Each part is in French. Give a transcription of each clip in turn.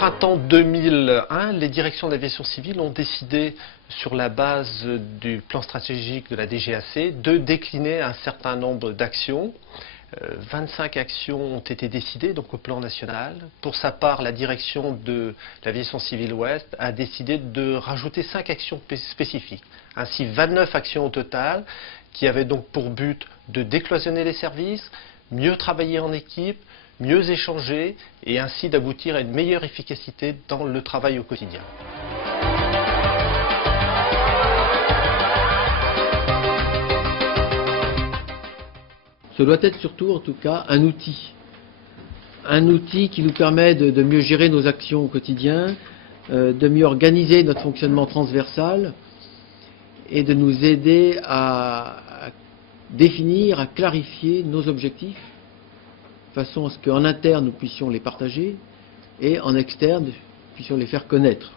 printemps 2001, les directions d'aviation civile ont décidé, sur la base du plan stratégique de la DGAC, de décliner un certain nombre d'actions. 25 actions ont été décidées, donc au plan national. Pour sa part, la direction de l'aviation civile Ouest a décidé de rajouter 5 actions spécifiques. Ainsi, 29 actions au total, qui avaient donc pour but de décloisonner les services, mieux travailler en équipe, mieux échanger et ainsi d'aboutir à une meilleure efficacité dans le travail au quotidien. Ce doit être surtout, en tout cas, un outil. Un outil qui nous permet de mieux gérer nos actions au quotidien, de mieux organiser notre fonctionnement transversal et de nous aider à définir, à clarifier nos objectifs, de façon à ce qu'en interne nous puissions les partager et en externe nous puissions les faire connaître.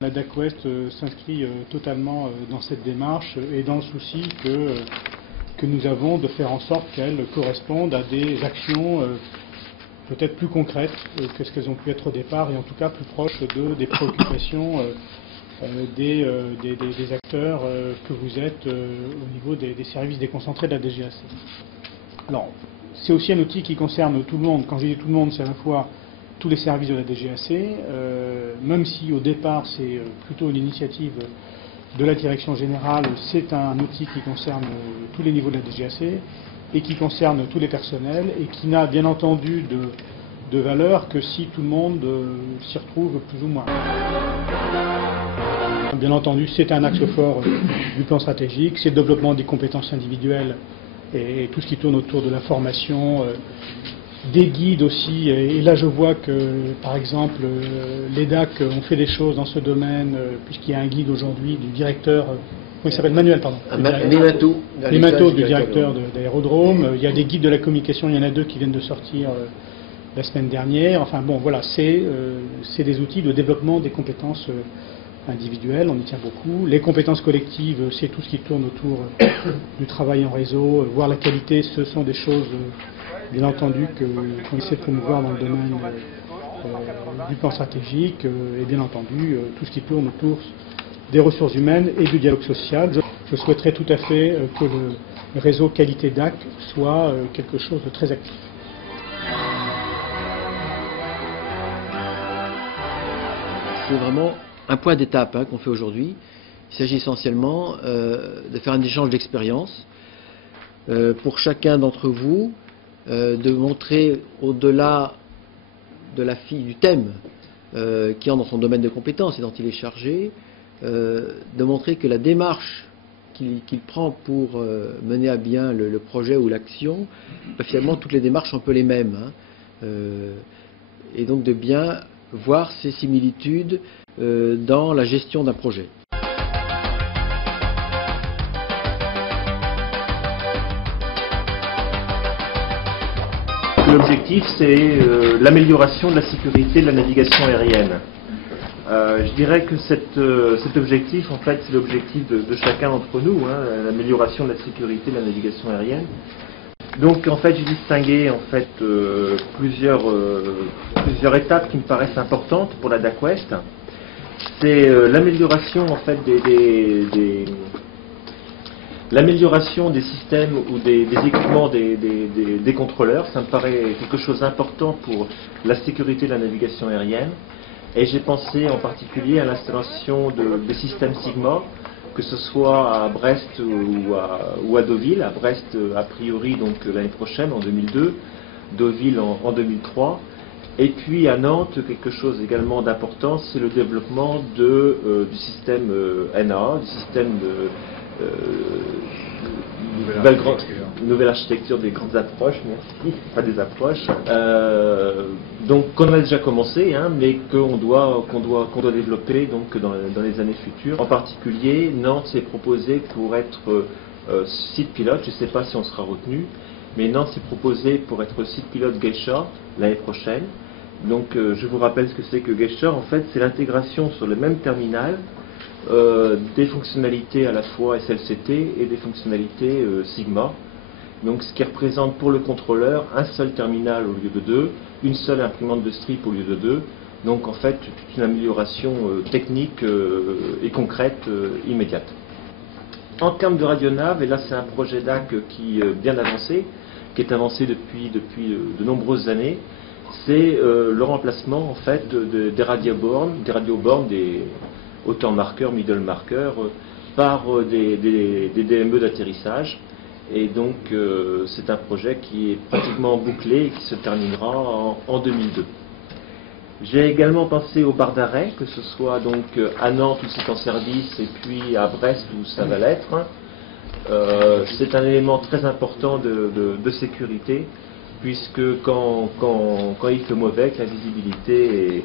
La DAC Ouest s'inscrit totalement dans cette démarche et dans le souci que nous avons de faire en sorte qu'elle corresponde à des actions peut-être plus concrètes que ce qu'elles ont pu être au départ et en tout cas plus proches des préoccupations des acteurs que vous êtes au niveau des services déconcentrés de la DGAC. Alors, c'est aussi un outil qui concerne tout le monde. Quand je dis tout le monde, c'est à la fois tous les services de la DGAC, même si au départ c'est plutôt une initiative de la direction générale, c'est un outil qui concerne tous les niveaux de la DGAC et qui concerne tous les personnels et qui n'a bien entendu de valeur que si tout le monde s'y retrouve plus ou moins. Bien entendu, c'est un axe fort du plan stratégique, c'est le développement des compétences individuelles et tout ce qui tourne autour de la formation, des guides aussi. Et là, je vois que, par exemple, les DAC ont fait des choses dans ce domaine, puisqu'il y a un guide aujourd'hui du directeur, il s'appelle Manuel, pardon. Limato, du directeur d'aérodrome. Il y a des guides de la communication, il y en a 2 qui viennent de sortir la semaine dernière. Enfin bon, voilà, c'est des outils de développement des compétences individuelles, on y tient beaucoup. Les compétences collectives, c'est tout ce qui tourne autour du travail en réseau, voir la qualité, ce sont des choses, bien entendu, qu'on essaie de promouvoir dans le domaine du plan stratégique, et bien entendu, tout ce qui tourne autour des ressources humaines et du dialogue social. Je souhaiterais tout à fait que le réseau Qualité DAC soit quelque chose de très actif. C'est vraiment un point d'étape qu'on fait aujourd'hui. Il s'agit essentiellement de faire un échange d'expériences pour chacun d'entre vous, de montrer au-delà du thème qui entre dans son domaine de compétences et dont il est chargé, de montrer que la démarche qu'il prend pour mener à bien le projet ou l'action, finalement toutes les démarches sont un peu les mêmes. Et donc de bien voir ces similitudes dans la gestion d'un projet. L'objectif, c'est l'amélioration de la sécurité de la navigation aérienne. Je dirais que cet objectif, en fait, c'est l'objectif de chacun d'entre nous, l'amélioration de la sécurité de la navigation aérienne. Donc, en fait, j'ai distingué en fait plusieurs étapes qui me paraissent importantes pour la DAC Ouest. C'est l'amélioration en fait l'amélioration des systèmes ou des équipements des contrôleurs. Ça me paraît quelque chose d'important pour la sécurité de la navigation aérienne. Et j'ai pensé en particulier à l'installation des systèmes Sigma, que ce soit à Brest ou à Deauville. À Brest, a priori, donc l'année prochaine, en 2002, Deauville en 2003. Et puis à Nantes, quelque chose également d'important, c'est le développement du système NA, du système de nouvelle architecture des grandes approches, merci, pas des approches. Donc qu'on a déjà commencé, mais qu'on doit développer donc dans les années futures. En particulier, Nantes s'est proposé pour être site pilote. Je ne sais pas si on sera retenu, mais Nantes s'est proposé pour être site pilote Geisha l'année prochaine. Donc je vous rappelle ce que c'est que Geisha. En fait, c'est l'intégration sur le même terminal des fonctionnalités à la fois SLCT et des fonctionnalités Sigma. Donc ce qui représente pour le contrôleur un seul terminal au lieu de deux, une seule imprimante de strip au lieu de deux. Donc en fait toute une amélioration technique et concrète immédiate. En termes de radionave, et là c'est un projet DAC qui est bien avancé, qui est avancé depuis de nombreuses années, c'est le remplacement en fait des radiobornes, des hauteurs marqueurs, middle marqueurs, par des DME d'atterrissage. Et donc c'est un projet qui est pratiquement bouclé et qui se terminera en 2002. J'ai également pensé aux barres d'arrêt, que ce soit donc à Nantes où c'est en service et puis à Brest où ça va l'être. C'est un élément très important de sécurité, puisque quand il fait mauvais, que la visibilité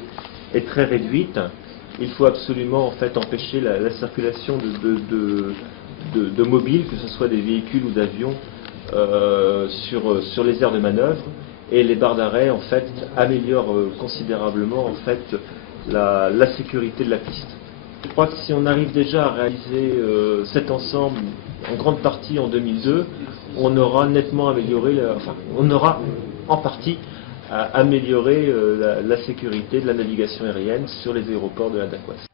est très réduite, il faut absolument en fait empêcher la circulation de mobiles, que ce soit des véhicules ou d'avions, sur les aires de manœuvre. Et les barres d'arrêt en fait améliorent considérablement en fait la sécurité de la piste. Je crois que si on arrive déjà à réaliser cet ensemble en grande partie en 2002, on aura nettement amélioré, on aura en partie amélioré la sécurité de la navigation aérienne sur les aéroports de la DAC-Ouest.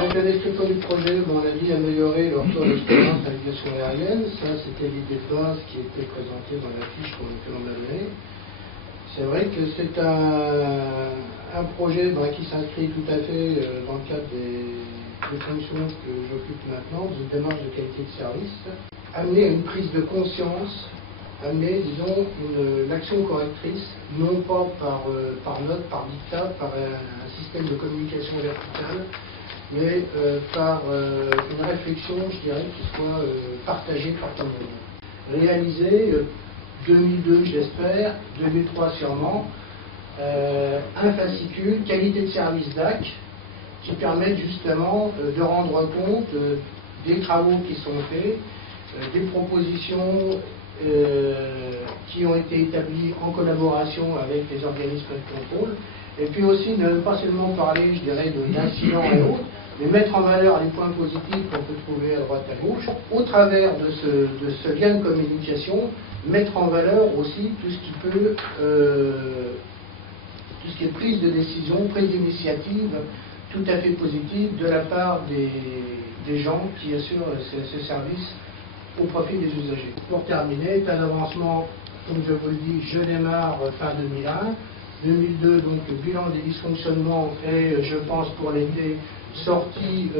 Donc la description du projet, on a dit améliorer leur taux d'expérience navigation aérienne. Ça, c'était l'idée de base qui était présentée dans la fiche que l'on a donnée. C'est vrai que c'est un projet qui s'inscrit tout à fait dans le cadre des fonctions que j'occupe maintenant, dans une démarche de qualité de service. Amener à une prise de conscience, amener, disons, l'action correctrice, non pas par note, par dictat, par un système de communication verticale, mais par une réflexion, je dirais, qui soit partagée par tout le monde. Réaliser 2002, j'espère, 2003 sûrement, un fascicule qualité de service DAC qui permet justement de rendre compte des travaux qui sont faits, des propositions qui ont été établies en collaboration avec les organismes de contrôle, et puis aussi ne pas seulement parler, je dirais, d'incidents et autres, mais mettre en valeur les points positifs qu'on peut trouver à droite à gauche, au travers de ce lien de communication, mettre en valeur aussi tout ce qui peut, tout ce qui est prise de décision, prise d'initiative, tout à fait positive de la part des gens qui assurent ce service au profit des usagers. Pour terminer, un avancement, comme je vous le dis, je démarre fin 2001. 2002, donc le bilan des dysfonctionnements est, je pense, pour l'été, sorti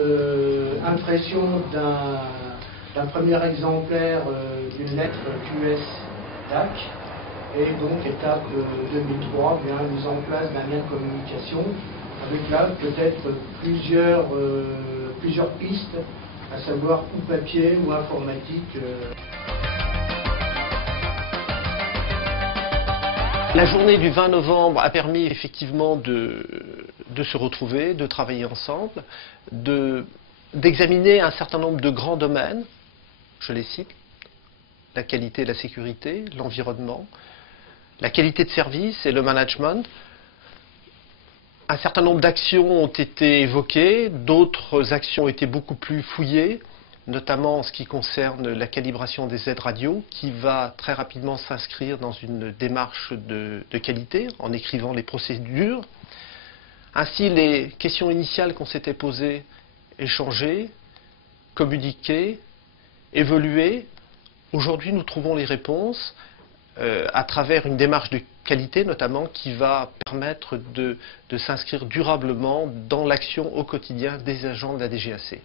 impression d'un premier exemplaire d'une lettre QS DAC, et donc étape 2003, bien mise en place d'un lien de communication avec là peut-être plusieurs pistes, à savoir ou papier ou informatique. La journée du 20 novembre a permis effectivement de se retrouver, de travailler ensemble, d'examiner un certain nombre de grands domaines, je les cite, la qualité et la sécurité, l'environnement, la qualité de service et le management. Un certain nombre d'actions ont été évoquées, d'autres actions ont été beaucoup plus fouillées, notamment en ce qui concerne la calibration des aides radio, qui va très rapidement s'inscrire dans une démarche de qualité, en écrivant les procédures. Ainsi, les questions initiales qu'on s'était posées, échangées, communiquées, évoluées. Aujourd'hui, nous trouvons les réponses à travers une démarche de qualité, notamment, qui va permettre de s'inscrire durablement dans l'action au quotidien des agents de la DGAC.